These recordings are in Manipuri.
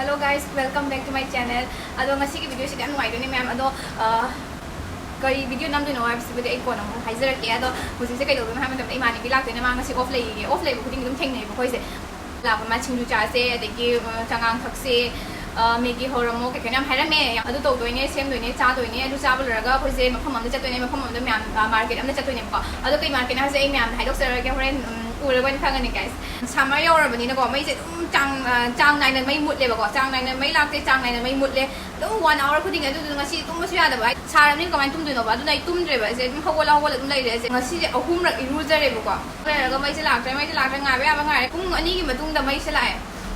Hello guys, welcome back to my channel. Ado ngasi ki video si kan wai do ni ma'am ado kay video nam do no apps video ai ko nang haizer ke ado musi se kai do na ha ma ai mani bi lak te na ma ngasi off lay bu khuding dum theng nei bu khoi se la ma chingju cha se adagi changang thak se Maggie horamo ke kenam harame adu to do ne sem do ne cha do ne adu cha bu raga khoi se makham am cha to ne makham am do ma'am market am cha to ne ko ado kai market na se ai ma'am hai dok ser ke horen uraban phang ni guys sama yorabani na ko mai se chang này là mấy mụtเลยบอกว่าchang này là mấy lak cái chang này là mấy mụtเลยđúng 1 hour cứ định cái ngasi tum masih ada ba cara ni kaman tum dino ba tu nai tum dre ba se hawala tum lai de se ngasi ahum rak iru jare ba ko ga mai se lak ngai ba ngai kung ani ki matung da mai se lai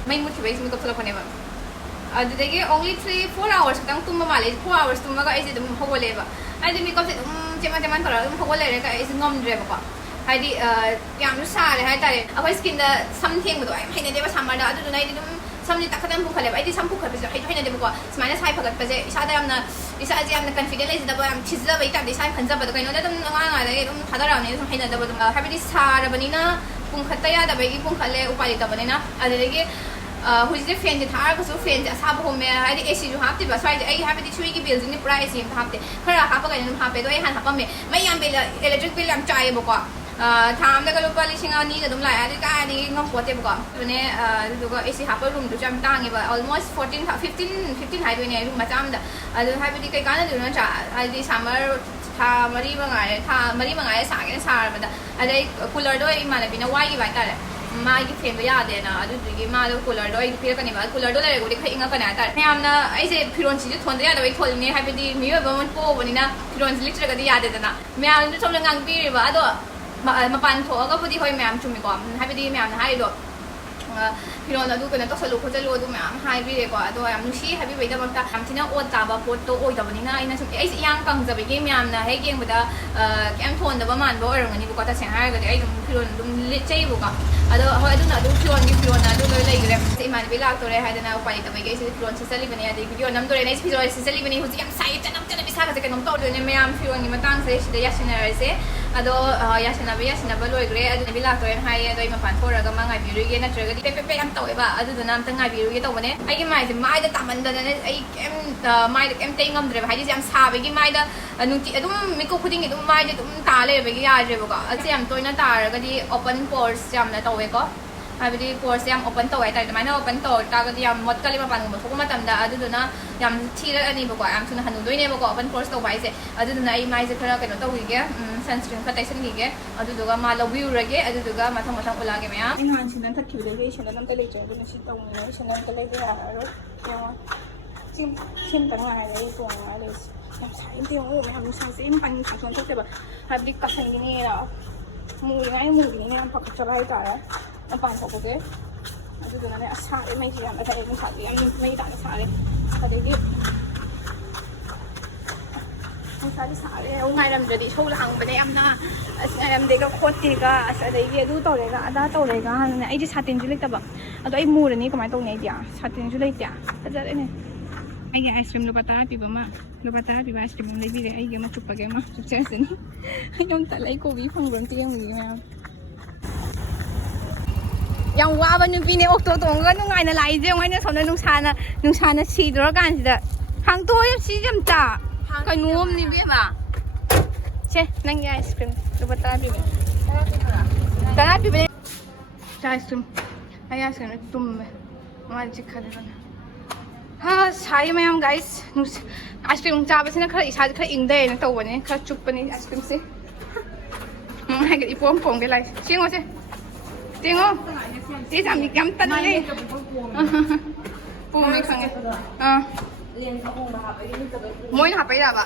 mai mut ba ismi ko thla phane ba adu dege only 3-4 hours tang tum ma le 4 hours tum ga ai se dum hawale ba ai de mi ko se chema tar dum hawale re ka ai se ngom dre ba ko haidi yam nu sa le hai tare akhoi skin da sam theng ba do ai haine de ba samar da adu nai dum samni takatan bu khale ai di sam bu khale ba haine de ba ko smana sai phagat ba je isa da yamna isa je yamna confident le da ba am chizza ba ita de sai khanza ba da kai no da dum nga da dum thada ra ne dum haine da ba dum habi sa ra ba ni na pung khatta ya da ba gi pung khale upali ta ba ni na ade de ge हुई फेन से थार को फेन से असाब होमे है एसी जो हापते बस वाई आई हापे छुई की बिल जिंग पूरा एसी हापते खरा हापा का नम हापे तो आई हान हापा में मैं यहां बिल इलेक्ट्रिक बिल हम चाहे बको थाम दा गलो पाली सिंगा नी गदम लाय आ का नी ngam पोते बको ने दुगा एसी हापा रूम दु जम तांगे बा ऑलमोस्ट 15 हाई ने रूम मचाम दा अदु हाबि कई काना दु न चा आई समर था मरी मंगाए सागे सार बदा अदे कूलर दो इमाने बिना वाई की बात है मागी फेन बया देना अदुगी मा दो कूलर दो फिर कनी बा कूलर दो ले गोदी खइंगा कना ता मैमना ऐसे फिरोन छि थोन या दबई थोलने हाबिदि मियो बमन पो बनिना फिरोन लिटर गदी या देना मैम नु सोम नंग पि बा अदो मपान थोगा बुदी होय मैम चुमी को हाबिदि मैम ना हाइ दो फिरोन अदु कना तो सलु खोजलो अदु मैम हाइ बि को अदो याम नुसी हाबि बइदा बक्ता हम थिना ओत ताबा पोट तो ओइ दबनिना आइना सुम ऐसे यांग कंग जबे मैम ना हे गेम बदा केम थोन दबा मान बो अरंगनी बको ता सें हाइ गदि ai dum फिरोन dum लिचै बको अदो होय अदु ना दु फिरोन ना दु लोय लेगरे से मान बि लाक तोरे हाइदना उपाय तबे के से फिरोन से चली बने आदि वीडियो नम तोरे नै फिरोन से चली बने हुजि यम साइ चनम चन बिसा का कनम तो ने मैम फिरोन नि मतंग से सिदा यासिना से अदो यासिना बा लोयग्रे अदु बि लाक तोरे हाइ अदो इ मपान थोरगा मंगाइ बिरुगे नत्रगदि पे यम तौबा अदुदना अमत ngai biruge tawbane ai gi mai se mai da tamandana ai kem mai da kem te ngamdre ba haji jam sabe gi mai da nuti adum miko khuding adum mai da dum ta le ba gi ya je ba ko ase am toina tar ga di open pores jam na tawe ko habidi pores jam open tawe ta mai na open taw ta ga di am mot kali ma pan ba ko ma tam da aduduna jam thira ani ba ko am thuna hanu doi ne ba ko open pores taw bai se aduduna ai mai se khara keno taw gi ge sunscreen ka tai san gi ge aduduga ma lo view rage aduduga mathang ula ge me in han sinan thak khibile ge sinan nam ka le chong ni si taw ni sinan ka le ge ha ro ya chim ta ngai le ko ngai le sam sai ti o me ham sai se im pan sa son thak ba habdi ka sang ni ra mu ni am pak chalai ka ya am pan ko ge aduduna ne asa e mai ji am ta e sa gi am mai ta sa le adegi सारी सारे उंगाइरम जदी सो लांग बने amna asam de ga khoti ga asade ye du torega ada torega ne ai ji satin ju lekta ba ado ai mur ni kamai tong nei dia satin ju leitya ajare ne ai ge ice cream lo bata pi ba ma lo bata pi ba ice cream le bi re ai ge ma chup ge ma chup che sen ai dom ta lai ko bi phang ron tiang gi ma yang wa ba nu bi ne ok to tong ga nu ngai na lai je ngai na so na nung sa na si dro kan ji da hang to yam si jam ta cái nuông ni biết mà che nang ya ice cream lu bata bi me tara bi me ice cream ay ice cream tum me ma ji khale bana ha sai mayam guys nu ice cream cha ba sina khara isa khara ing de na taw bane khara chup bane ice cream se hai cái ipom pom cái lai singo se tingo ti sam ni kam tan le pom mi khang mỗi nó hấp ấy là bà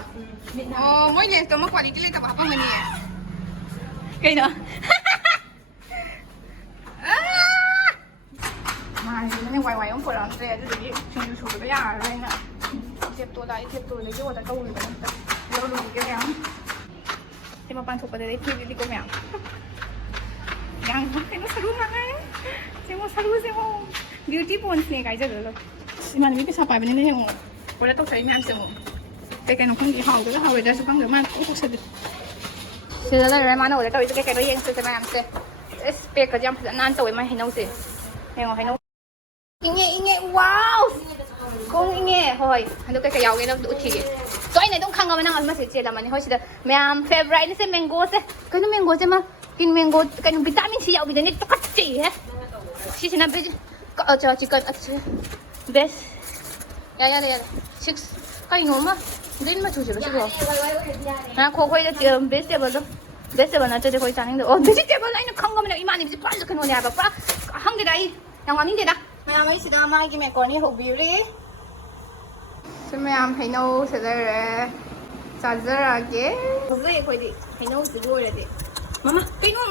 mỗi lần tôi mới quản lý cái lên tập hấp mình nè cây nữa mà nó quay quay ông phụ làm thế thì chúng tôi chụp cái nhà rồi nè tiếp tục lấy cái ô tô câu rồi đó rồi cái kéo thì mà bạn chụp cái đấy thì đi cô mèo yang cái nó seru banget xem mau beauty points này cái gì rồi mà mình biết sao bài bên này không Wala to sa imam sa mo. Kaya nung kung ihaw ka hawe da sa pang gaman ko sa dit. Sila la ramana wala to ito kaya no yang sa imam sa. Spek ka jam nan to mai hinaw si. Ngayon hinaw. Inge wow. ꯀꯣꯡ ꯏꯪꯉꯦ ꯍꯣꯏ ꯑꯗꯨ ꯀꯩꯀꯩ ꯌꯥꯎꯒꯦ ꯅꯪꯗꯣ ꯎꯠꯈꯤꯒꯦ ꯇꯣꯏꯅ ꯑꯗꯨꯝ ꯈꯪꯉꯕ ꯅꯪ ꯑꯃꯁꯦ ꯆꯦꯜꯂꯝꯃꯅꯤ ꯍꯣꯏ ꯁꯤꯗ ꯃꯌꯥꯝ ꯐꯦꯚꯣꯔꯥꯏꯠꯅꯁꯦ ꯃꯦꯡꯒꯣꯁꯦ ꯀꯩꯅꯣ ꯃꯦꯡꯒꯣꯁꯦ ꯃꯥ ꯇꯤꯟ ꯃꯦꯡꯒꯣ ꯀꯩꯅꯣ ꯚꯤꯇꯥꯃꯤꯟ ꯁꯤ ꯌꯥꯎꯕꯤꯗꯅꯤ ꯇꯨꯀꯠꯆꯩꯍꯦ ꯁꯤꯁꯤꯅ ꯆꯤꯀꯟ ꯕꯦꯁ ꯌꯥꯔꯦ 6 ꯀꯩꯅꯣꯃ ꯒ꯭ꯔꯤꯟ ꯃꯆꯨꯁꯦꯕ ꯁꯤꯕꯣ ꯉꯥꯈꯣ ꯑꯩꯈꯣꯏꯗ ꯚꯦꯖꯤꯇꯦꯕꯜꯗꯣ ꯚꯦꯖꯤꯇꯦꯕꯜ ꯅꯠꯇ꯭ꯔꯗꯤ ꯑꯩꯈꯣꯏ ꯆꯥꯅꯤꯡꯗꯦ ꯑꯣ ꯚꯦꯖꯤꯇꯦꯕꯜ ꯑꯩꯅ ꯈꯪꯉꯕꯅꯦ ꯏꯃꯥꯟꯅꯕꯤꯁꯦ ꯄꯨꯔꯥ ꯀꯩꯅꯣꯅꯦ ꯍꯥꯏꯕ ꯄꯨꯔꯥ ꯈꯪꯗꯦꯗ ꯑꯩ ꯌꯥꯝ ꯉꯥꯡꯅꯤꯡꯗꯦꯗ ꯃꯌꯥꯝ ꯑꯩꯁꯤꯗ ꯃꯥꯒꯤ ꯃꯦꯀꯣꯔꯅꯤ ꯍꯧꯕꯤꯔꯤ ꯁꯤ ꯃꯌꯥꯝ ꯍꯩꯅꯧ ꯁꯦꯠꯂꯔꯦ ꯆꯥꯖꯔꯛꯑꯒꯦ ꯍꯧꯖꯤꯛ ꯑꯩꯈꯣꯏꯗꯤ ꯍꯩꯅꯧꯁꯤ ꯂꯣꯏꯔꯗꯤ ꯃꯃꯥ ꯀꯩꯅꯣ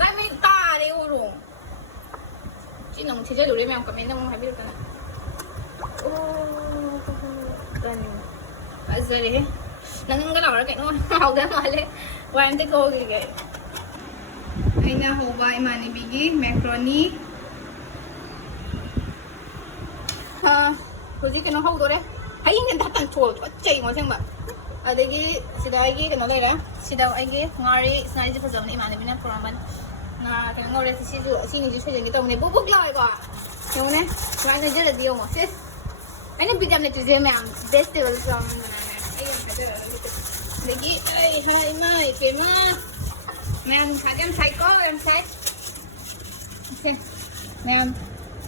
ꯗꯥꯏꯃꯩ ꯇꯥꯔꯦ ꯑꯣꯔꯣ ꯁꯤꯅ ꯑꯃꯨꯛ ꯊꯤꯖꯤꯜꯂꯨꯔꯦ ꯃꯌꯥꯝ ꯀꯃꯦꯟꯇ ꯑꯃꯨꯛ ꯍꯥꯏꯕꯤꯔꯛꯇꯅ ꯐꯖꯔꯦꯍꯦ ꯅꯪꯒ ꯂꯥꯎꯔ ꯀꯩꯅꯣ ꯍꯥꯎꯗ ꯃꯥꯜꯂꯦ ꯋꯥꯏ ꯑꯝꯇ ꯊꯣꯛꯈꯤꯒꯦ ꯑꯩꯅ ꯍꯧꯕ ꯏꯃꯥꯟꯅꯕꯤꯒꯤ ꯃꯦꯀ꯭ꯔꯣꯅꯤ ꯍꯧꯖꯤꯛ ꯀꯩꯅꯣ ꯍꯧꯗꯣꯔꯦ ꯍꯌꯦꯡ ꯍꯟꯇꯛ ꯊꯣꯛ ꯆꯩꯉꯣ ꯑꯁꯦꯡꯕ ꯑꯗꯒꯤ ꯁꯤꯗ ꯑꯩꯒꯤ ꯀꯩꯅꯣ ꯂꯩꯔꯦ ꯁꯤꯗ ꯑꯩꯒꯤ ꯉꯥꯔꯤ ꯉꯥꯔꯤꯁꯦ ꯐꯖꯕꯅꯦ ꯏꯃꯥꯟꯅꯕꯤꯅ ꯄꯨꯔꯛꯑꯝꯕꯅꯤ ꯉꯥ ꯀꯩꯅꯣ ꯉꯧꯔꯦ ꯁꯤꯁꯨ ꯑꯁꯤꯅꯤꯁꯨ ꯁꯣꯏꯖꯟꯒꯦ ꯇꯧꯕꯅꯦ ꯕꯨꯛ ꯕꯨꯛ ꯂꯥꯎꯋꯦꯀꯣ ꯌꯦꯡꯉꯨꯅꯦ ꯁꯨꯃꯥꯏꯅ ꯂꯩꯖꯔꯗꯤ ꯌꯦꯡꯉꯣ ꯁꯤꯁ ꯑꯩꯅ ꯕꯤꯠ ꯌꯥꯝ ꯂꯩꯇ꯭ꯔꯤꯁꯦ ꯃꯌꯥꯝ ꯚꯦꯖꯤꯇꯦꯕꯜ ꯌꯥꯎꯔꯝꯗꯅꯅꯦ ꯑꯩ ꯌꯥꯝ ꯊꯥꯖꯔꯒ ꯑꯗꯒꯤ ꯑꯩ ꯍꯥ ꯏꯃꯥ ꯏꯄꯦꯝꯃ ꯃꯌꯥꯝ ꯅꯨꯡꯁꯥꯗꯤ ꯌꯥꯝ ꯁꯥꯏꯀꯣ ꯌꯥꯝ ꯁꯥꯏ ma'am,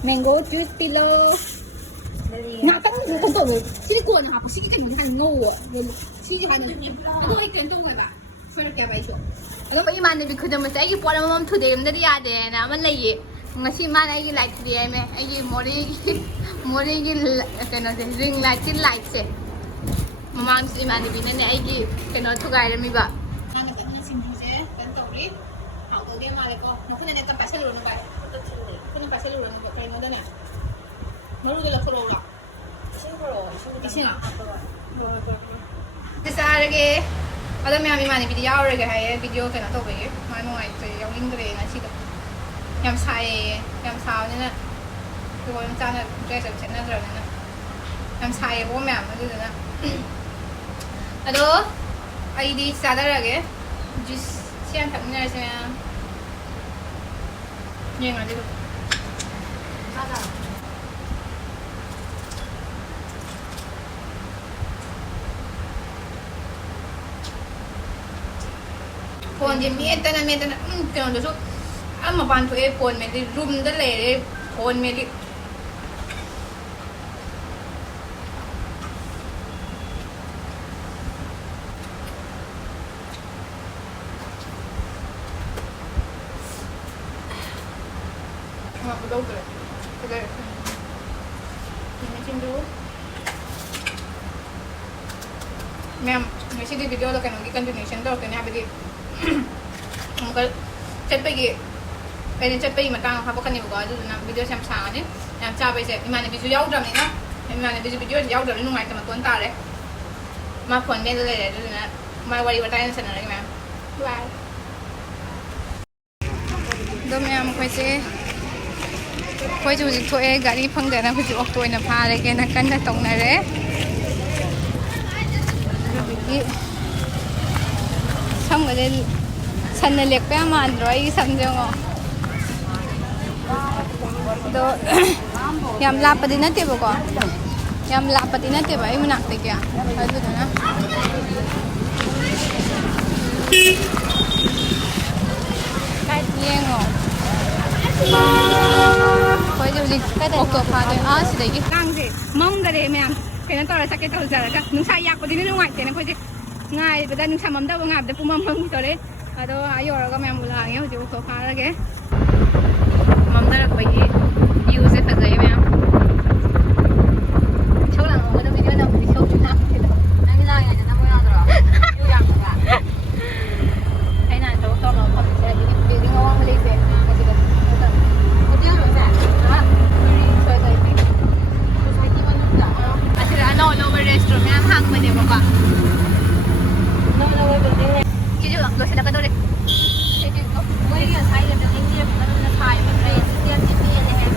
mango juice below. Ngatan mo kung to sini ko na ako sige kan kan no. Sini kan ako ay tento mo ba? Sure kaya ba ito? Alam mo iman ni ko naman sa ay pora mo today na diade na man lay. Ngasi man ay like diye me ay mori gi kano de ring light se. Mamang si iman ni binan ay gi kano thugay rami ba. Ano ba na sinjuse kan to ri? How to dia male ko. No kana ta pasal ro no ba. Kana pasal ro no kaya no dana. Marudo la korola. Isina. Desarage. Alam mo yung mga video rage hay video ka na to ba eh. May mga ito yung ingre na sila. Yam sai na. Ko yung sana dress up na dra na. Yam sai ko ma'am ano na. Ado ay di sadarage. Juice siyan tak na siya. Yan nga dito. Sada. phone gì miết ta cái nó số mà bạn thuê phone mày đi room đó lệ phone mày đi mà đâu rồi cái này chim đú ma'am ngày xưa đi video là cái nó cái continuation đó cái này bây giờ Mungkin chat pagi, pengen chat pagi matang apa kan ni buka tu na video siam sang ni, yang cabai se, imana video jauh dah ni na, imana video jauh dah ni nungai teman tuan tar le, ma phone ni tu le tu na, ma wali bertanya sana lagi ma'am. Bye. Dom ma'am koi tu tu gari phang dah na koi tu auto ina pha le ke na kan na tong na le. Xong rồi đây sân này liệt bé màn rồi sân chưa ngọ đó yam lap pati na tiba ko yam lap pati na tiba ay manak tikya ay dito na kahit niya ngọ koy jo ji okto pha de si dai ki kang si mong ga de ma'am kaya to ra sakit to jara ka nung sa yak ko din nung ai te na ko ji ngay beda nung sa mamda ngab de pumam mang to le ado ayo ra ma'am bula nge ho ko pha ra ge mamda ra ko yi view se fa zai ma'am chou lang ko da video na ko chou chu na ai la ya na mo ya da yu yang ga ai na to to lo ko se di video ngawang mali pe ko ji da ko dia ro sa ha so dai ni society man da asira no restaurant ma'am hang ma de ba chị chưa được sẽ đặt cái đâu đi mới thấy là anh em nó xài mình đây tiền tiền tiền này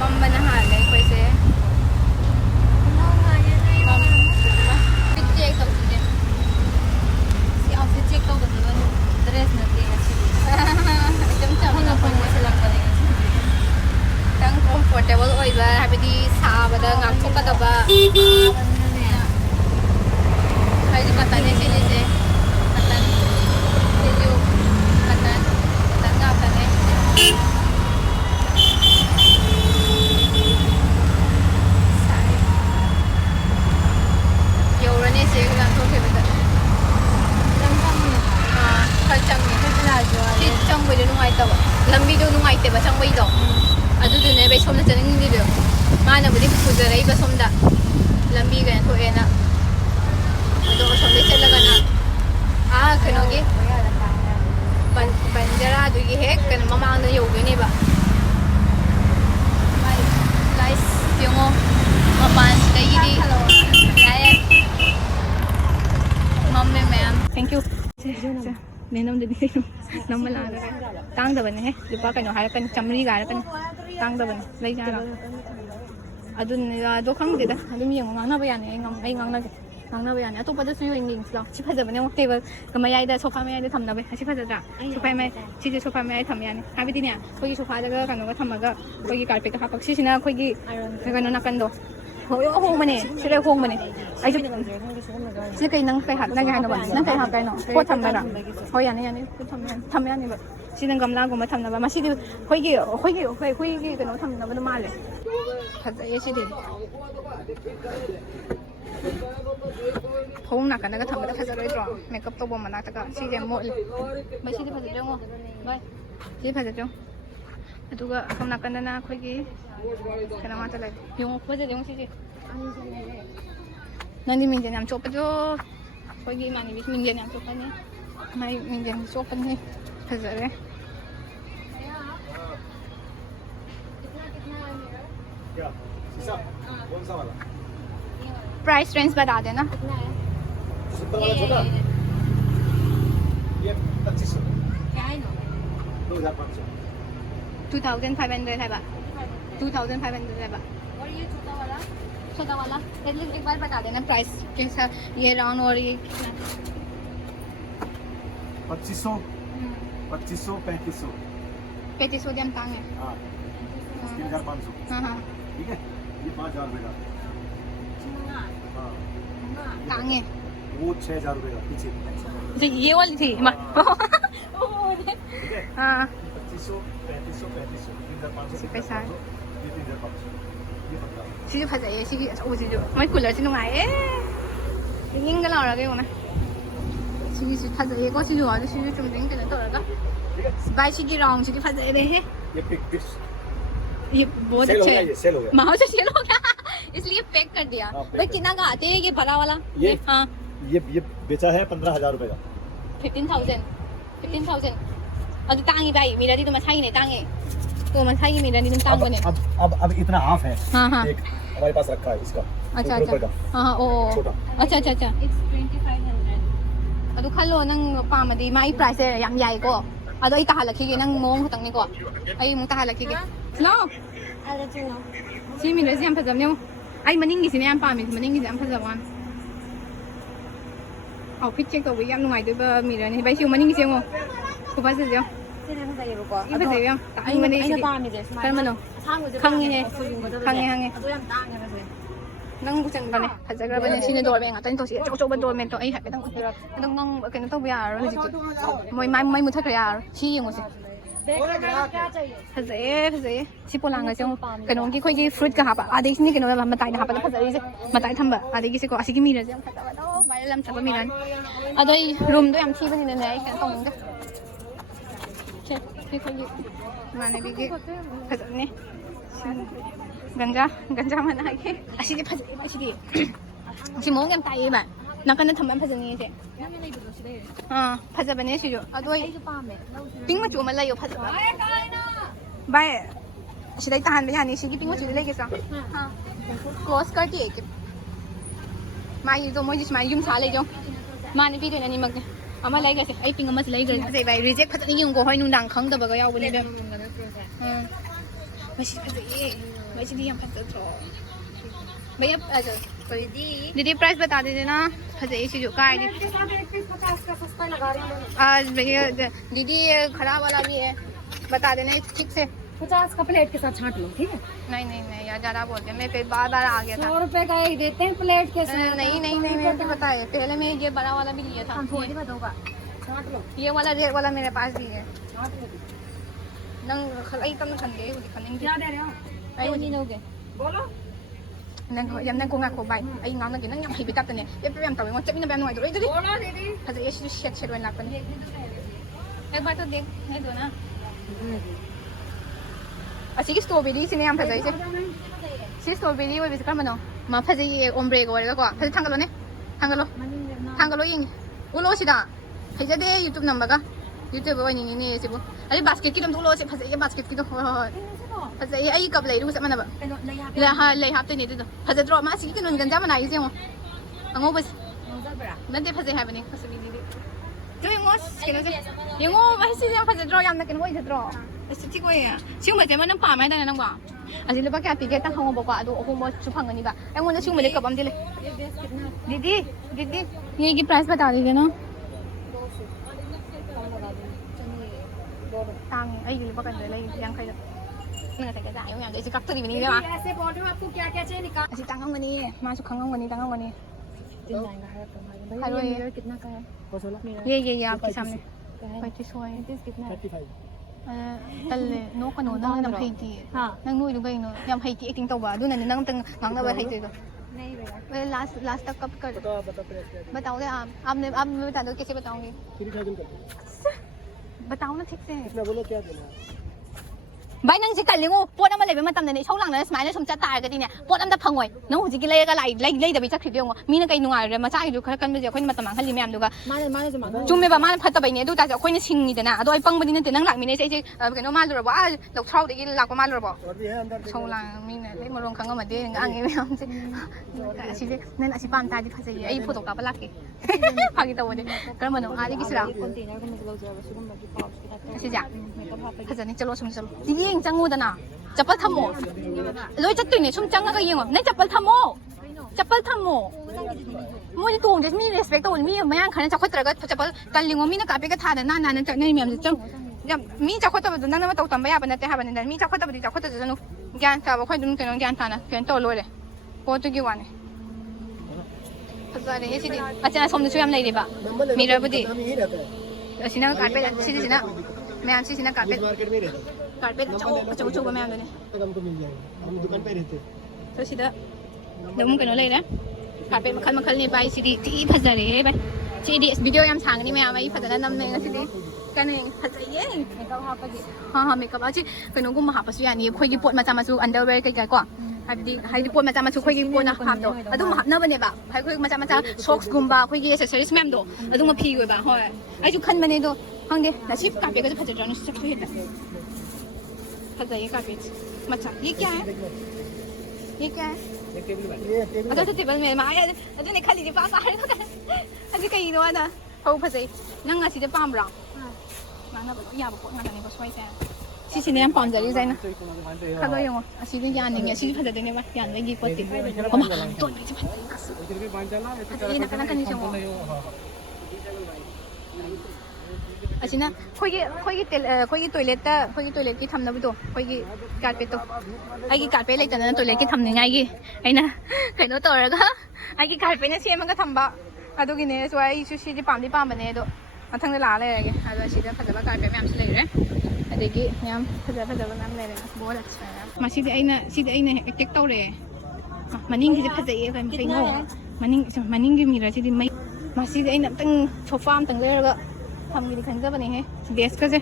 mong bên hàng này quay xe check đâu chị si ông sẽ check đâu được luôn dress nữa thì chấm chấm nó không có sẽ làm cái này tăng comfortable oi ba happy đi xa ba da ngak ꯅꯨꯡꯉꯥꯏꯇꯕ ꯑꯩꯁꯨ ꯀꯇꯟꯅꯦ ꯁꯤꯜꯂꯤꯁꯦ ꯀꯇꯟ ꯁꯤꯁꯨ ꯀꯇꯟ ꯉꯥꯛꯇꯅꯦ 여우라니 지금 안 통해보다. 설정이 시청부도 누가있다고. 람비도 누가있대봐 정부이도. 아주도 내 배송을 저는 일이요. 많은 분이 부자라 이거 손다. 람비가 토해나. 아주 손대 찔러가나. 아 그놈이. 반자라 두기 핵 그는 마마는 여우니 봐. Guys, yung mapan kairi. Mummy ma'am thank you नेनमददी नमलागा तांगदबने हे लुपा कनो हारकन चमरी गारकन तांगदबने लई जारा अदो खंगदेदा अदुम यंग nganaba याने ai nganaba याने अतोपदसु यंगिंग ला छि फजबने मो टेबल कमायाइदा सोफा मायाइदा थमनाबे हसि फजद्रा सोफा माय छिजे सोफा माय थम याने हाबिदिने कोगी सोफा दागा कनोगा थमगा कोगी कारपेट हापक सिसिना कोगी कनो नाकंदो होंगमने सिरे होंगमने आइजु ꯁꯤ ꯀꯩ ꯅꯪ ꯀꯩ ꯍꯥꯞꯅꯒꯦ ꯍꯥꯏꯅꯣꯕ ꯅꯪ ꯀꯩ ꯍꯥꯞꯀꯥꯏꯅꯣ ꯄꯣꯠ ꯊꯝꯕꯔꯥ ꯍꯣꯏ ꯌꯥꯅꯤ ꯌꯥꯅꯤ ꯊꯝ ꯌꯥꯅꯤꯕ ꯁꯤꯅ ꯒꯝꯂꯥꯒꯨꯝꯕ ꯊꯝꯅꯕ ꯃꯁꯤꯗꯤ ꯑꯩꯈꯣꯏꯒꯤ ꯀꯩꯅꯣ ꯊꯝꯅꯕꯗꯣ ꯃꯥꯜꯂꯦ ꯐꯖꯩꯌꯦ ꯁꯤꯗꯤ ꯐꯧ ꯅꯥꯀꯟꯗꯒ ꯊꯝꯕꯗ ꯐꯖꯔꯣꯏꯗ꯭ꯔꯣ ꯃꯦꯀꯞ ꯇꯧꯕ ꯃꯅꯥꯛꯇꯒ ꯁꯤꯁꯦ ꯃꯣꯠꯂꯤ ꯚꯥꯏ ꯁꯤꯗꯤ ꯐꯖꯗ꯭ꯔꯣ ꯚꯥꯏ ꯁꯤꯗꯤ ꯐꯖꯗ꯭ꯔꯣ ꯑꯗꯨꯒ ꯑꯁꯣꯝ ꯅꯥꯀꯟꯗꯅ ꯑꯩꯈꯣꯏꯒꯤ ꯀꯩꯅꯣ ꯉꯥꯛꯇ ꯂꯩ ꯌꯦꯡꯉꯣ ꯐꯖꯗꯦ ꯌꯦꯡꯉꯣ ꯁꯤꯁꯦ nanti minjan yang copet jo, pergi mana bis minjan yang copet ni, mai minjan copet ni, hazard है। कौन सा वाला? प्राइस रेंज बता देना। ये 2500 क्या है ना? 2500 2500 है बा, 2500 है बा। और ये छोटा वाला एटलीस्ट एक बार बता देना प्राइस कैसा ये राउंड और ये कितना 2500 2500 3500 3500 जम तांग है। हाँ 3500 हाँ हाँ ठीक है ये 5000 रुपए का हाँ तांग है वो 6000 रुपए का पीछे तो ये वाली थी ठीक है हाँ 2500 3500 3500 पैसा है। 3500 시주 파자예 시기 오지죠 뭐 쿨러 지는 거에 링가 나오라게 오나 시기 파자예 거 시주 아주 시주 좀 링게는 떠라가 बाय 시기 राउंड 시기 파자예 है ये पिक पिक्स ये बहुत अच्छा है ये सेल हो गया माँ से सेल हो गया इसलिए पैक कर दिया भाई कितना का आते हैं ये भरा वाला ये हाँ ये बेचा है 15000 रुपए का 15,000 अब तांगी भाई मेरा दी तो मसाई नहीं तांगे तो मसाई मेरा दी तुम तांग बने अब इतना हाफ है हाँ हाँ एक हमारे पास रखा है इसका अच्छा ऊपर अच्छा का हाँ हाँ ओ छोटा अच्छा अच्छा अच्छा अदु खलो नंग पामदी माई प्राइस है याम याई को अदो आई ताहालखिगे नंग मोंग खतंग निको आई मुंग ताहालखिगे लो सी मिरर से याम फजमने आई मनिंग गिसिने याम पामी मनिंग गिस याम फजवान आउ फिट चेक तो याम नुंगाई दोबा मिरर नि बाई सिउ मनिंग गिसेंगो को फाजजो 이 파세요? 딱 이만해 이제 그러면은 강이네 강해 năng chẳng vào này thật ra bên này xin đồ bên ngã tay tôi sẽ chỗ bên đồ bên tôi ấy hãy đang cái nó tôi bây giờ rồi gì mấy một thắc rồi chi nhiều một gì thật dễ chỉ bộ làng cái chứ cái nó cái fruit cái hạt à đây cái nó là mà tại hạt nó thật dễ mà tại thầm à đây cái có cái mì rồi chứ thật là đâu phải làm sao mì này ở đây room tôi làm chi bên này cái tổng cái mana bigi fazane ganja mana ke asidi fazane asidi si mo ngam tai ba nakana thamman fazane se ha fazabane si jo adoi ping ma chu ma lai yo fazaba bai sidai tahan ba yani sigi ping ma chu lai ke sa ha close kar ti ek mai jo moi jis mai yum sa lai jo mani video na ni mag ama lai ga se ai ping ama lai ga se bai reject phatani yung ko hoi nung dang khang da ba ga yaw bani ba masih phatai masih di yang phatat tho भैया अच्छा दीदी प्राइस बता दीजिए ना पचास जो का है आज भैया दीदी ये खराब वाला भी है बता देना ठीक से 50 का प्लेट के साथ छांट लो, ठीक है? नहीं नहीं नहीं यार, ज़्यादा बोलते हैं, मेरे पे बार बार आ गया था। 100 रुपए का एक देते हैं प्लेट के साथ। नहीं नहीं नहीं, मेरे को पता है, पहले मैं ये बड़ा वाला भी लिया था। हम थोड़ी में दूंगा, छांट लो, ये वाला रेड वाला मेरे पास भी है। छांट लो। नंग कम खंडे खंडे क्या दे रहे हो? आई नहीं लोगे बोलो। नंग को ngako bai ai ngam nagi nang yam hibi tap tane ye pem tawe ngom chapina bam noi doi doi बोलो दीदी। hada ye shi shet shet wen lapane ek baar to dekh hai do na asi ki strawberry sine yam phajai se si strawberry oi bis karmano ma phajai ye ombre ko ga ko phajai thangalo ying ulo sida phajade youtube number ga youtube oi ni ni sibu ali basket ki dam ulo se phajai ye basket ki do phajai ai kap lai ru sa mana ba le ha le hap te ni do phajai draw ma si ki nun gan ja mana ise mo ango bas nade phajai ha bani kasabi ni do ngo kino se yengo ma si ya phajai draw yam na ken oi draw asi ti ko ya siung ba je ma nang pa mai da nang ba asi le ba ka pi ge ta hong ba ko ado ho mo chu phang ni ba ai ngo na siung ba le kap am de le didi ये की प्राइस बता दीजिए ना तांग आई के लिए पकड़ ले yang kai da nang sai ga da yo yang dai kap to di ni ba ऐसे पौधे में आपको क्या क्या चाहिए निकाल। asi tang ang ni ma su khang ang ni tang ang ni hello ये कितना का है? ये आपके सामने 35 होय कितना है? 35 तल्ले नो कनो नंग नम हेती हाँ। नंग नुई दुगै नो याम हेती एक्टिंग तौबा दु नन नंग तंग ngang na ba हेती दो नहीं बेटा। लास्ट तक कब कर बता प्रेस कर बताओ दे आप बता दो कैसे बताओगे 3000 कर बताओ ना ठीक से कितना बोलो क्या देना है भाई नंग से कल्लिंगो पोट अमा लेबे मतम ने सौ लांगना स्माइल सुम चा तारगदि ने पोट अमदा फंगोय नंग हुजिकि लेगा लाई दबि चखरि बेंगो मीना कै नुंगाय रे मचा गिदु खर कन बजे अखोइन मतम मांगहलि मैम दुगा माने जो मांगा। चुमे बा मान फतबैने अदु ता अखोइन सिंगिदना अदो आई पंगबदि नते नंग लाकमिने से कनो मालुरबो आ लौथ्राउ दगि लाको मालुरबो और भी है अंदर सौ लांग मीना ले मरों खंगमदे आंगे मैम से असिले नन असि पाम तादि फजै आई फोटो कापा लाके फागि तवदे करमनो आदि किसरा कंटेनर को मतलब लौजब सुगम की पाउच की तरह। असिजा मेकअप हाफ फजनी चलो सुम चलो दियें चंगुदना चप्पल थमो लोई चत्तोइने सुम चंगा येंगो नै चप्पल थमो मोदि तोंजे मी रेस्पेक्ट तौ मी मयां खने चखत्रगा चप्पल कल्लिंगो मीना कापेगा थादा ना ना चनै मैम चम मी चखतबदु नन मा तौ तंबा याबा नते हाबने मी चखतबदि चखतजनु ज्ञान ताबा खै दुम केनो ज्ञान थाना केन तौ लोरे पोतुगी वाने फजारे हेसिदि अच्छा सोमदसु याम लैरेबा मिरबुदि हम यही रहता है असिना कारपेट सिदिसिना मैम सिसिना कारपेट मार्केट में रहता है कारपेट चौ मैम ने तब हमको मिल जाएगा हम दुकान पे रहते हैं तो सिदा दum kano leire carpet makhal makhal ni bai sidi ti phajare bai sidi video yam sangni me amai phajana namne ngasidi kane phajaye makeup half की। ha makeup achi kano gum ha pasu yani khoi gi pot macha machu underwear kai kai ko haidi pot macha machu khoi gi pot na hap do adum hap na bane ba hai khoi macha macha socks gumba khoi gi accessories mem do adum ma phi goi ba hoi ai ju khan bane do hangde na sip carpet ga phajara no sip to heta phajaye carpet macha ye kya hai ये क्या है एक टेबल वाली ये टेबल अगर तो टेबल में माया अदु ने खाली पा पा रे तो अदु कई नो ना हो फसै नंग असि दे पामरा माना या बो ना ने बो सोइ से सिसिने याम पामजरि जाइना खलो यंगो असि दे यान ने असि फदा दे ने बा यान दे गी पति ओमा तो ने जे फदा कस इधर भी बांध जाना ये ना kana kani chamo asina khoi gi toilet ki thamna bu do khoi gi carpet to ai gi carpet lai tana toilet ki thamni ngai gi aina kaino toraga ai gi carpet na sema ga thamba adu gi ne so ai su si di pam bane do mathang la le ge adu si da phada ba carpet myam si le re adegi myam phada myam le re bo la cha ma si di aina tek to re maning gi phada ye kan sai no maning gi mira si di mai ma si di aina tang sofa am tang le ga हम भी दिखाने बने हैं देश का से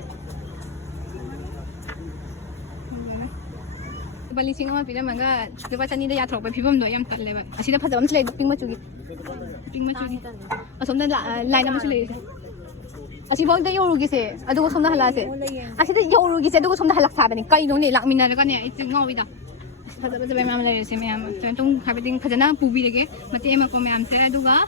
बली सिंह में पीना मंगा दुबा चनी दे यात्रा पे फिबम दो यम तल्ले बा असिदा फजबम से ले पिंग मचुगी असोमदा लाइन में चले असि बोल दे योरुगी से अदुगो सोमदा हला से असिदा योरुगी से अदुगो सोमदा हलक साबने कइनो ने लाकमिना रे कने इ ngawida फजब से मैम ले से मैम तुम हाबिदिंग फजना पुबी देगे मते एमा को मैम से अदुगा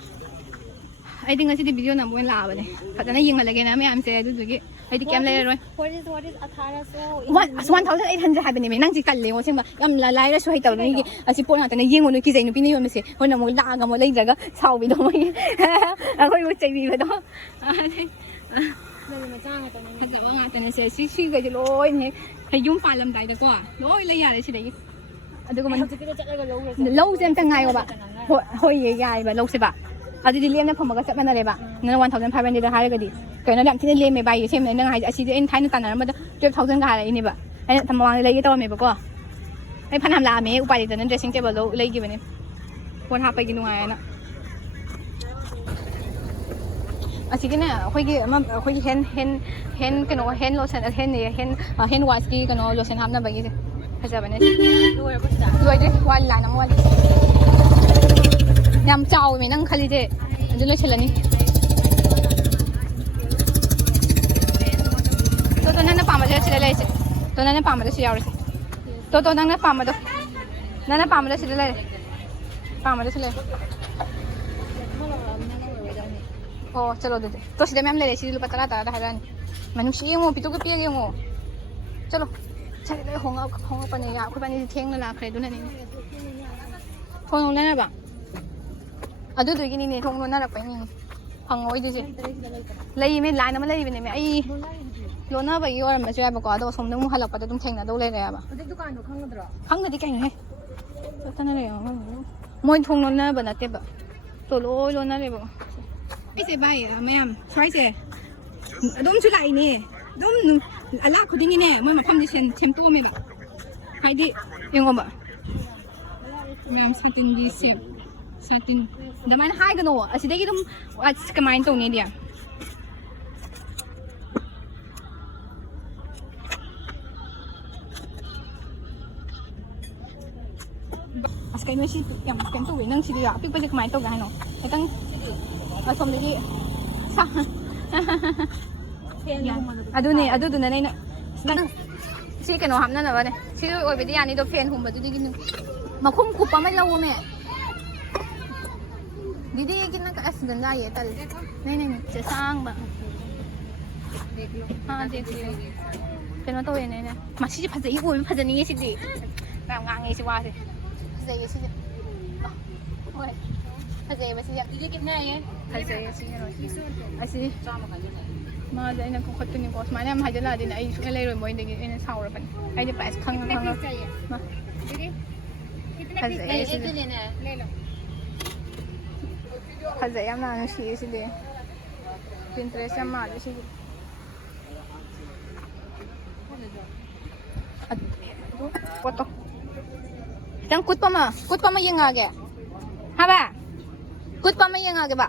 I think ngasi di video na mo la ba ne phadana yingalage na me am se du du gi ai di kem le roi What is athara so? 1800 habi ne me nang ji kalle ngo sem ba yam la lai ra so hai taw ni gi asi pon ta ne yingo no ki jai no pi ni yom se hona mo la ga mo lai jaga sau bi do mo a hoi mo chai bi ba do Nên mà trang người ta ha ga nga ta ne se si ga ji loi ne ꯍꯩ ꯌꯨꯝ ꯄꯥꯜꯂꯝꯗꯥꯏꯗꯀꯣ ꯂꯣꯏ ꯂꯩ ꯌꯥꯔꯦ ꯁꯤꯗꯒꯤ ꯑꯗꯨꯒ ꯍꯧꯖꯤꯛꯀꯤꯗ ꯆꯠꯂꯒ ꯂꯧꯔꯁꯦ ꯂꯧꯁꯦ ꯑꯝꯇ ꯉꯥꯏꯌꯣꯕ ꯍꯣꯏ ꯌꯥꯏꯕ ꯂꯧꯁꯦꯕ ꯑꯗꯨꯗꯤ ꯂꯦꯝꯅ ꯐꯝꯃꯒ ꯆꯞ ꯃꯥꯟꯅꯔꯦꯕ ꯅꯪ 1500 ꯍꯥꯏꯔꯒꯗꯤ ꯀꯩꯅꯣ ꯌꯥꯝ ꯊꯤꯅ ꯂꯦꯝꯃꯦ ꯚꯥꯏ ꯁꯦꯝꯕꯅꯦ ꯅꯪ ꯍꯥꯏꯁꯦ ꯑꯁꯤꯗꯤ ꯑꯩꯅ ꯊꯥꯏꯅ ꯇꯥꯟꯅꯔꯝꯕꯗ 12000ꯒ ꯍꯥꯏꯔꯛꯏꯅꯦꯕ ꯑꯩꯅ ꯃꯃꯥꯡꯗ ꯂꯩꯒꯦ ꯇꯧꯔꯝꯃꯦꯕꯀꯣ ꯑꯩ ꯐꯅꯌꯥꯝ ꯂꯥꯛꯑꯝꯃꯦ ꯎꯄꯥꯏ ꯂꯩꯇꯅ ꯗ꯭ꯔꯦꯁꯤꯡ ꯇꯦꯕꯜꯗꯣ ꯂꯩꯈꯤꯕꯅꯦ ꯐꯣꯟ ꯍꯥꯞꯄꯒꯤ ꯅꯨꯡꯉꯥꯏꯌꯦꯅ ꯑꯁꯤꯒꯤꯅꯦ ꯑꯩꯈꯣꯏꯒꯤ ꯍꯦꯟ ꯀꯩꯅꯣ ꯍꯦꯟ ꯂꯣꯁꯟ ꯍꯦꯟ ꯋꯥꯁꯀꯤ ꯀꯩꯅꯣ ꯂꯣꯁꯟ ꯍꯥꯞꯅꯕꯒꯤꯁꯦ ꯐꯖꯕꯅꯦ ꯂꯣꯏꯗ꯭ꯔꯤ ꯋꯥꯠꯂꯤ ꯂꯥꯏꯟ ꯑꯃ ꯋꯥꯠꯂꯤ ꯌꯥꯝ ꯆꯥꯎꯋꯦ ꯅꯪ ꯈꯜꯂꯤꯁꯦ ꯑꯗꯨ ꯂꯣꯏꯁꯤꯜꯂꯅꯤ ꯇꯣ ꯅꯪꯅ ꯄꯥꯝꯕꯁꯦ ꯁꯤꯗ ꯂꯩꯔꯤꯁꯦ ꯇꯣ ꯅꯪꯅ ꯄꯥꯝꯕꯗ ꯁꯤ ꯌꯥꯎꯔꯤꯁꯦ ꯇꯣ ꯅꯪꯅ ꯄꯥꯝꯕꯗ ꯁꯤꯗ ꯂꯩꯔꯦ ꯄꯥꯝꯕꯗ ꯁꯤ ꯂꯩꯔꯦ ꯑꯣ ꯆꯠꯂꯣ ꯑꯗꯨꯗꯤ ꯇꯣ ꯁꯤꯗ ꯃꯌꯥꯝ ꯂꯩꯔꯦ ꯁꯤꯗꯤ ꯂꯨꯄꯥ 10 ꯍꯥꯏꯔꯛꯑꯅꯤ ꯃꯅꯨꯡꯁꯤ ꯌꯦꯡꯉꯣ ꯄꯤꯇꯨꯒ ꯄꯤꯔꯒ ꯌꯦꯡꯉꯣ ꯆꯠꯂꯣ ꯁꯤꯗꯤ ꯂꯣꯏ ꯍꯣꯡꯉꯛꯄꯅꯦ ꯑꯩꯈꯣꯏ ꯄꯥꯅꯤꯁꯤ ꯊꯦꯡꯅ ꯂꯥꯛꯈ꯭ꯔꯦ ꯑꯗꯨꯅꯅꯦ ꯊꯣꯡ ꯂꯣꯟꯅꯔꯕ ꯑꯗꯨꯗꯨꯒꯤꯅꯤꯅꯦ ꯊꯣꯡ ꯂꯣꯟꯅꯔꯛꯄꯩꯅꯤꯅꯦ ꯐꯪꯉꯣꯏꯗꯣꯏꯁꯦ ꯂꯩꯃꯦ ꯂꯥꯏꯟ ꯑꯃ ꯂꯩꯕꯅꯦꯃꯦ ꯑꯩ ꯂꯣꯟꯅꯕꯒꯤ ꯑꯣꯏꯔꯝꯕꯁꯨ ꯌꯥꯏꯕꯀꯣ ꯑꯗꯣ ꯑꯁꯣꯝꯗ ꯑꯃꯨꯛ ꯍꯜꯂꯛꯄꯗ ꯑꯗꯨꯝ ꯊꯦꯡꯅꯗꯧ ꯂꯩꯔꯦꯕ ꯍꯧꯖꯤꯛ ꯗꯨꯀꯥꯟꯗꯣ ꯈꯪꯒꯗ꯭ꯔꯣ ꯈꯪꯗꯗꯤ ꯀꯩꯅꯣꯍꯦ ꯆꯠꯇꯅ ꯂꯩꯔꯣ ꯃꯣꯏ ꯊꯣꯡ ꯂꯣꯟꯅꯕ ꯅꯠꯇꯦꯕ ꯇꯣ ꯂꯣꯏ ꯂꯣꯟꯅꯔꯦꯕ ꯑꯩꯁꯦ ꯚꯥꯏ ꯃꯌꯥꯝ ꯁ꯭ꯋꯥꯏꯁꯦ ꯑꯗꯨꯝꯁꯨ ꯂꯥꯛꯏꯅꯦ ꯑꯗꯨꯝ ꯑꯂꯥꯛ ꯈꯨꯗꯤꯡꯒꯤꯅꯦ ꯃꯣꯏ ꯃꯐꯝꯁꯦ ꯁꯦꯝꯇꯣꯛꯑꯝꯃꯦꯕ ꯍꯥꯏꯗꯤ ꯌꯦꯡꯉꯣꯕ ꯃꯌꯥꯝ ꯁꯥꯇꯤꯟꯒꯤ ꯁꯦꯞ ꯁꯥꯇꯤꯟ ꯑꯗꯨꯃꯥꯏꯅ ꯍꯥꯏꯒꯅꯣ ꯑꯁꯤꯗꯒꯤ ꯑꯗꯨꯝ ꯀꯃꯥꯏꯅ ꯇꯧꯅꯤꯗꯤ ꯑꯁ ꯀꯩꯅꯣ ꯁꯤ ꯌꯥꯝ ꯀꯩꯅꯣ ꯇꯧꯋꯦ ꯅꯪ ꯁꯤꯗꯤ ꯑꯄꯤꯛꯄꯁꯦ ꯀꯃꯥꯏꯅ ꯇꯧꯒꯦ ꯍꯥꯏꯅꯣ ꯈꯤꯇꯪ ꯑꯁꯣꯝꯗꯒꯤ ꯑꯗꯨꯅꯦ ꯑꯗꯨꯗꯨꯅꯅꯦ ꯑꯩꯅ ꯅꯪ ꯁꯤ ꯀꯩꯅꯣ ꯍꯥꯞꯅꯅꯕꯅꯦ ꯁꯤ ꯑꯣꯏꯕꯗꯤ ꯌꯥꯅꯤꯗꯣ ꯐꯦꯟ ꯍꯨꯝꯕꯗꯨꯗꯒꯤ ꯃꯈꯨꯝ ꯀꯨꯞꯄ ꯑꯃ ꯂꯧꯋꯣꯃꯦ दीदी ये कितना ऐसे गंदा है तल नहीं सांग हाँ देख लो कनो तो ये ने मसी फजई ओइ फजनी ये सिदि काम ngange si wa se fजई si ओए फजई बसी दीदी कितना है ये फजई si asi ma da ina ko khotuni ko ma na ma jala din ai su lai roi moi degi ina saura ban ai de price khang khang ma didi कितना पीस एक लेना है ले लो फजई yam na si si de Pinterest yam ma si foto Tang kut pa ma yang age ha ba kut pa ma yang age ba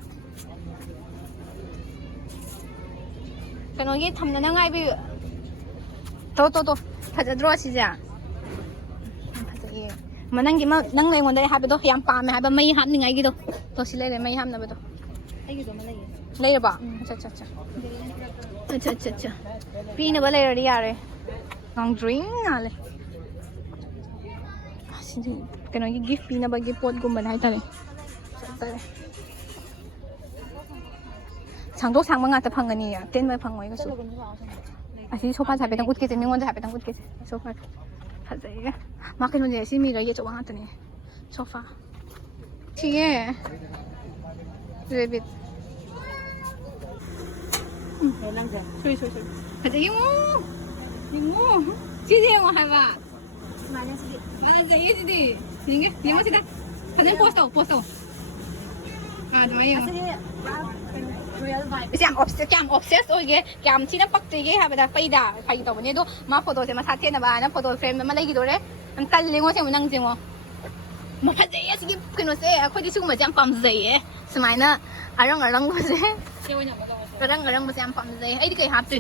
kano ye thamna na ngai bi to phajadro si ja phajai manangi ma nang lai ngon dai ha ba do yam pa me ha ba mai hap ni ngai gi do to si lai mai ham na ba do ai gi do ma lai ba acha pi na ba lai ri ya re ngang drink ale kano gi gift pi na ba gi pot gum ba hai tare 상도 상망 갖다 판거니 땐 판거 이거 소 아시 소파 잡에 당 웃게 재미 먼저 잡에 당 웃게 소파 하자 이게 마켓 문제 심이라 이게 좀 하더니 소파 뒤에 레빗 소리 하자 이모 지대요 해봐 맞아 이지디 이게 이모시다 하자 포스터 아 너예요 Yang obsessed oye, yang sini pak tu ye, apa dah faida, faida tu ni tu, mak foto saya masih tiada ba, na foto frame mana lagi tu re, angkal lengo saya menang jengo, mak pada ye sih kena saya, aku di sini macam pam saya, semana orang macam, orang macam pam saya, ini kaya hap tu.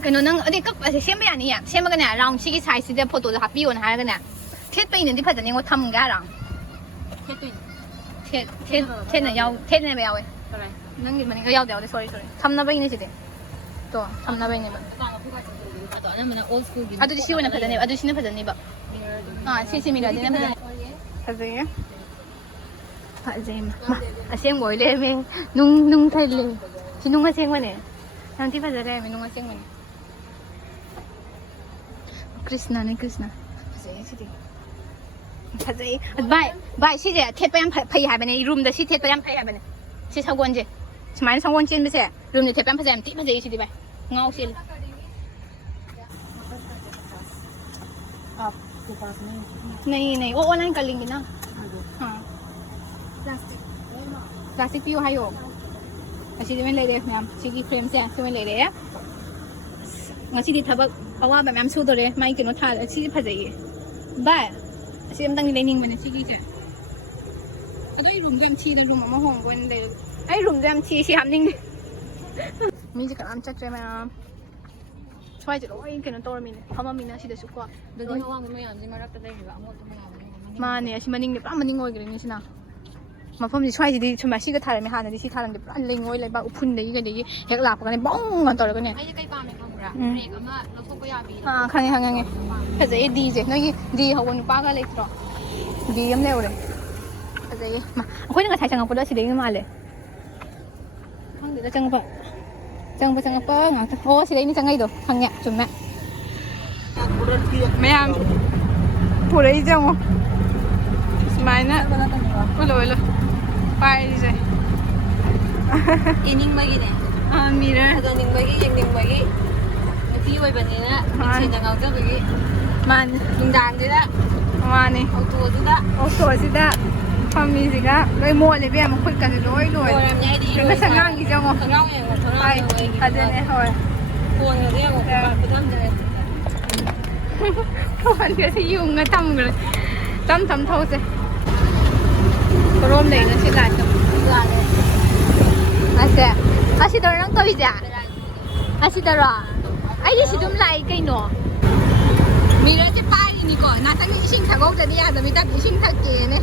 Kena nang, ini kap, siapa yang ni ya, siapa kena orang sih size dia foto dah happy orang hari kena, tiada ini di pada ni aku tham garang, tiada yang tiada ni apa nangi mani ga yaw sorry thamna bai ne side to thamna bai ne ba ado ana mana old school gi adu si wona phadane adu sine phadane ba si mi ga dine phadane phadane ma aseng boy le me nung thai le si nung aseng ma ne nang ti phadare me nung aseng ma ne krishna phadane side phadane bai si je thet pa yam phai ha ba ne room da si thet pa yam phai ha ba ne si sagon je semana sagon chen bese room ni tepan phajam ti phajai si di bai ngau sil के पास नहीं नहीं वो ऑनलाइन कर लेंगे ना हाँ प्लास्टिक पियो हायो असीदी में ले रहे मैम सिगी फ्रेम से में ले रहे ngasi thaba awaba मैम सुदरे माई कनो था असी फजाइए बाय असी अमतंग लेनिंग मने सिगी से अदो रूम जम छी रूम अमा होंग वन ले आई रूम जम छी सी हमनिंग मी जे काम चक्रे मैम स्वाई जे लोई कनो तोर मिने फमा मिना सिदसु को ददि हवांग मयाम जी मरक्ता लेबा अमोत मयाम माने असी मनिंग ने पुरा मनिंग ओइग्रेनि सिना मफम जी स्वाई जी छुमा सिगा थारमे हाना सी थारंग पुरा लेंगोय लेबा उफुन दे गदे हेक लापगने बोंग तोरगने आई कई पामे खंगरा ब्रेक अमा लथोको याबी हाँ खाने खाने फजे डी जे नोगी डी हवन नुपागा लेत्रो डी हम लेउरे फजे मा अखोइना ngасai changapdo sidai male khangde changpa ngata oh sidai ni changai do khangya chumna ma'am पूरे ही जाऊँ स्माइना बोलो पाई जे इनिंग मगी ने मिरर अदनिंग मगी येंग मगी नुपी ओइबनिना मिक्से जंगाव जबगी मान नुंदांग जेदा माने ऑटो सिदा फमी सिगा लोई मोले बे म खुदกันलोई ओरम याई दीก็สังงางอีจังอ๋อ संगाव येंग संगाव ไปอันนี้ฮอย फोनก็เรียกว่าปะทำเลย फोनก็สิยุ่งก็ทำกันทำเท่าสิก็ร่วมเลยนะสิหลายจัง 아시 너랑 또 이제 아시더라 아이디 시좀 라이 그이노 미래지 빠이니까 나상이 싱 타고 오더니야 너 미다 싱 타게네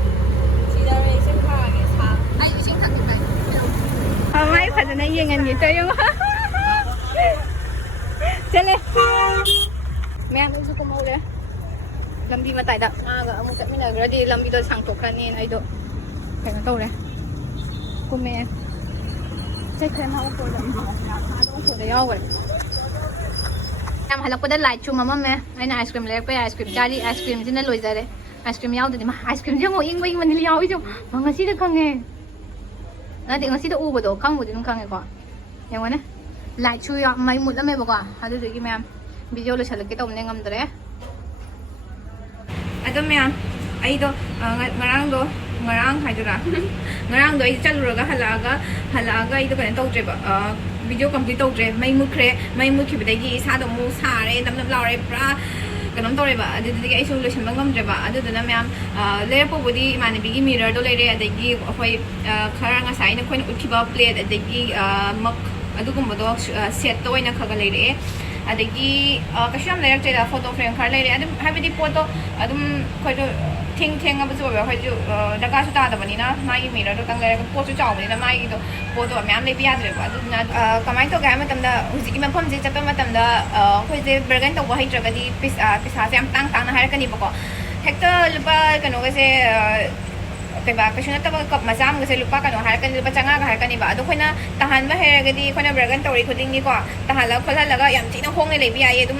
지다레 생각하게 사 아이 싱 타게 빠이 마이 파잖아 이행한 게 떠요 젤레 मैम उस को मोले लंबी मताई दा आगा अमु चमिना ग्रदी लंबी दो सांगथोखरानी आइदो कनो तौरे कुमे चे क्रेम हाउ को लंबी आदो थोड़े यावरे हम हलकपदा लाइट चु मम में आइना आइसक्रीम लेक पे आइसक्रीम चाली आइसक्रीम जिना लोइजारे आइसक्रीम यावदि मा आइसक्रीम जे मो इंग इंग मनि यावि जो ngasi da khangé नादि ngasi da उबदो खंगबदि नुम खंगे को यंगने लाइट चु या मै मुदलमे बको आदु दुगी मैम वीडियो लोसलके तौने ngamdre ado मैम आइदो ngarang haidura ngarang do ai chaluraga halaga ido kan tawtreba video complete tawtre mai mukhibadagi isa do mu sare nam laure pra kanam tawreba adudagi ai solution bangamdreba aduduna ma'am layer po body manibigi mirror do lere adagi hoi khara nga sai na koina uthiba plate adagi mak adugumbodo set to oina khaga lere adagi kasham layer tera photo frame khar lere adum habidi photo adum khoi do ting अब जो है जो दगा सुता दबनी ना माई मिरर तो तंग लेर पोचु चावनी ना माई तो पोतो मैम ले बिया दरे बा दुना कमाई तो गाय मतम दा हुजी की मफम जे चपे मतम दा खोइ जे बर्गन तो वही जगदी पिसा से हम तांग तांग हार कनी बको हेक्टर लुपा कनो से कबा कशना तब कप मजाम गसे लुपा कनो हार कनी लुपा चंगा हार कनी बा दो खोना तहान बा हेरगदी खोना बर्गन तौरी खुदिंग नि को तहान ला खोला लगा याम थिना होंग ले बिया ये दुम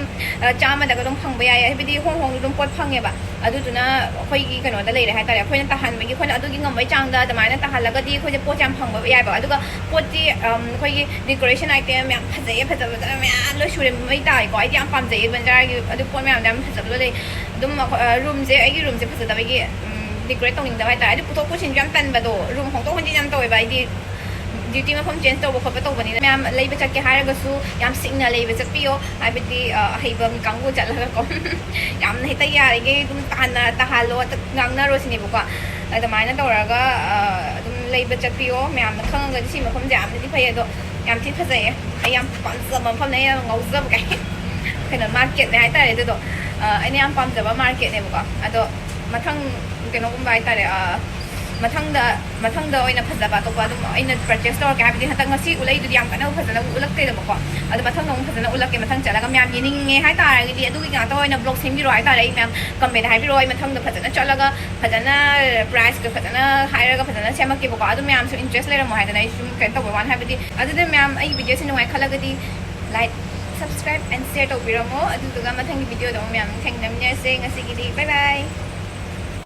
चामा दगा दुम फंग बिया ये बिदि होंग दुम पोट फंगे बा अदुना खोइगी कनो दा लेरे हाय तारे खोना तहान बगी खोना अदुगी ngam bai chang da damaina तहान लगदी खोइ जे पोट जाम फंग बा याय बा अदुगा पोटी खोइगी डेकोरेशन आइटम याम फजे फजब म्याम लो शुरे मै ताई को आई याम पाम जे बंजारगी अदु पोट म्याम याम फजब ले दुम रूम जे आइगी रूम जे फजदा बगी decorate tong dawai ta adu puto puchin jam tan bado room hong to hon jam to bai di duty ma phom change to bo khopa to bani ma'am lei ba chakke haraga su yam signal lei ba chapio ai bidi haiba mi kangu jalaga ko yam nei ta yari ge dum tahana tahalo ta ngangna ro sini bo ko ada maina to raga dum lei ba chapio ma'am na khanga si ma phom jam ni phai do yam thi phajai ai yam pan sa ma phom nei ngau za ba kai kana market ne hai ta re do ai ne yam pam za ba market ne bo ko ado mathang keno kum bai tare mathangda oina phajaba to ba dum aina purchase store ka habdi hatang ngasi ulai du yam kana phajana ulak te dum ko adu mathang nong phajana ulak ke mathang chalaga myam yining nge hai tare gi adu gi ga to oina blog sem bi roi tare myam comment hai bi roi mathang da phajana chalaga phajana price ka phajana hairaga phajana sema ke bo adu myam so interest le ra mo hai da nai sum kan to one habdi adu de myam ai video sin ngai khalaga di like subscribe and share to bi ra mo adu ga mathang gi video do myam thang nam ne se ngasi gi di bye bye